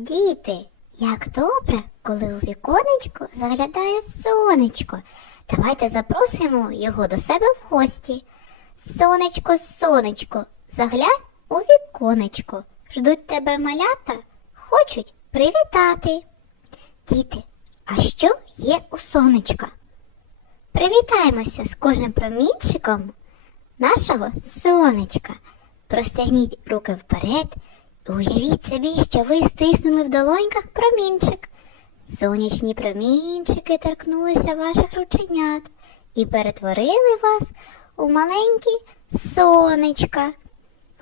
Діти, як добре, коли у віконечко заглядає сонечко. Давайте запросимо його до себе в гості. Сонечко, сонечко, заглянь у віконечко. Ждуть тебе малята, хочуть привітати. Діти, а що є у сонечка? Привітаємося з кожним промінчиком нашого сонечка. Простягніть руки вперед уявіть собі, що ви стиснули в долоньках промінчик. Сонячні промінчики торкнулися ваших рученят і перетворили вас у маленькі сонечка.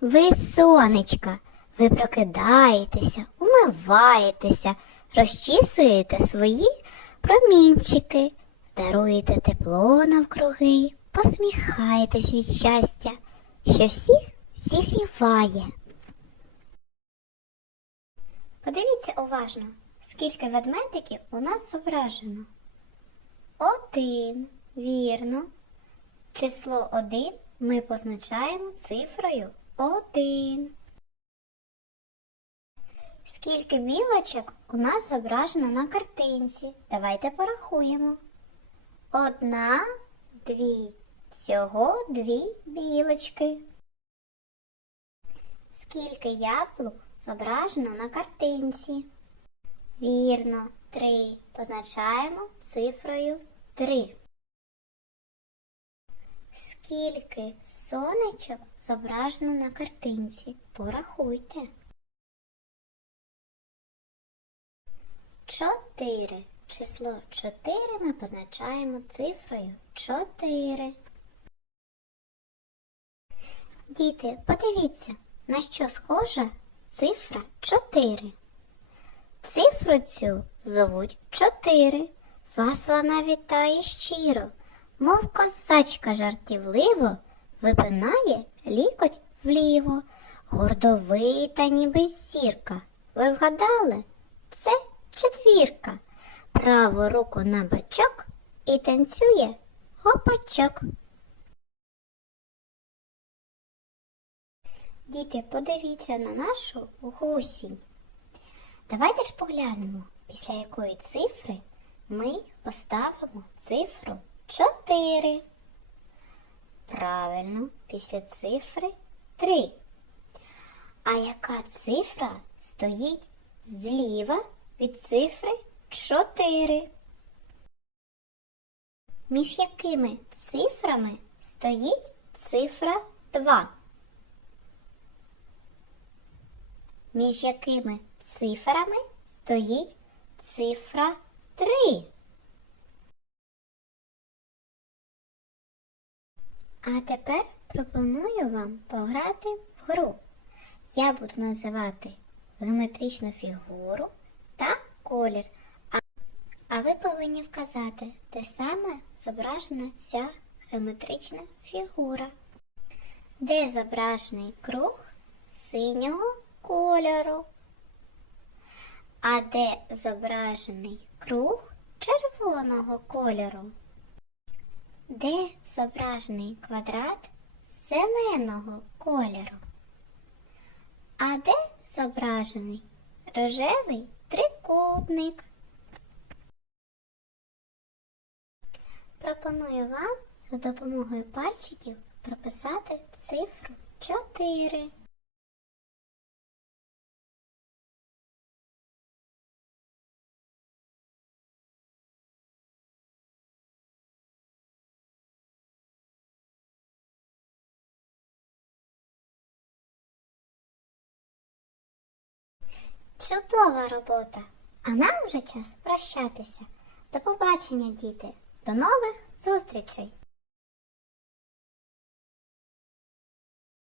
Ви сонечка, ви прокидаєтеся, умиваєтеся, розчісуєте свої промінчики, даруєте тепло навкруги, посміхаєтесь від щастя, що всіх зігріває. Подивіться уважно, скільки ведмедиків у нас зображено. Один, вірно. Число один ми позначаємо цифрою один. Скільки білочок у нас зображено на картинці? Давайте порахуємо. Одна, дві. Всього дві білочки. Скільки яблук зображено на картинці? Вірно, три. Позначаємо цифрою три. Скільки сонечок зображено на картинці? Порахуйте. Чотири. Число чотири ми позначаємо цифрою чотири. Діти, подивіться, на що схожа цифра 4. Цифру цю зовуть 4. Вас вона вітає щиро, мов козачка жартівливо випинає лікоть вліво, гордовита, ніби зірка. Ви вгадали? Це четвірка. Праву руку на бачок і танцює гопачок. Діти, подивіться на нашу гусінь. Давайте ж поглянемо, після якої цифри ми поставимо цифру 4. Правильно, після цифри 3. А яка цифра стоїть зліва від цифри 4? Між якими цифрами стоїть цифра 2? Між якими цифрами стоїть цифра 3. А тепер пропоную вам пограти в гру. Я буду називати геометричну фігуру та колір. А, а ви повинні вказати, де саме зображена ця геометрична фігура. Де зображений круг синього кольору. А де зображений круг червоного кольору? Де зображений квадрат зеленого кольору? А де зображений рожевий трикутник? Пропоную вам за допомогою пальчиків прописати цифру 4. Чудова робота. А нам вже час прощатися. До побачення, діти. До нових зустрічей!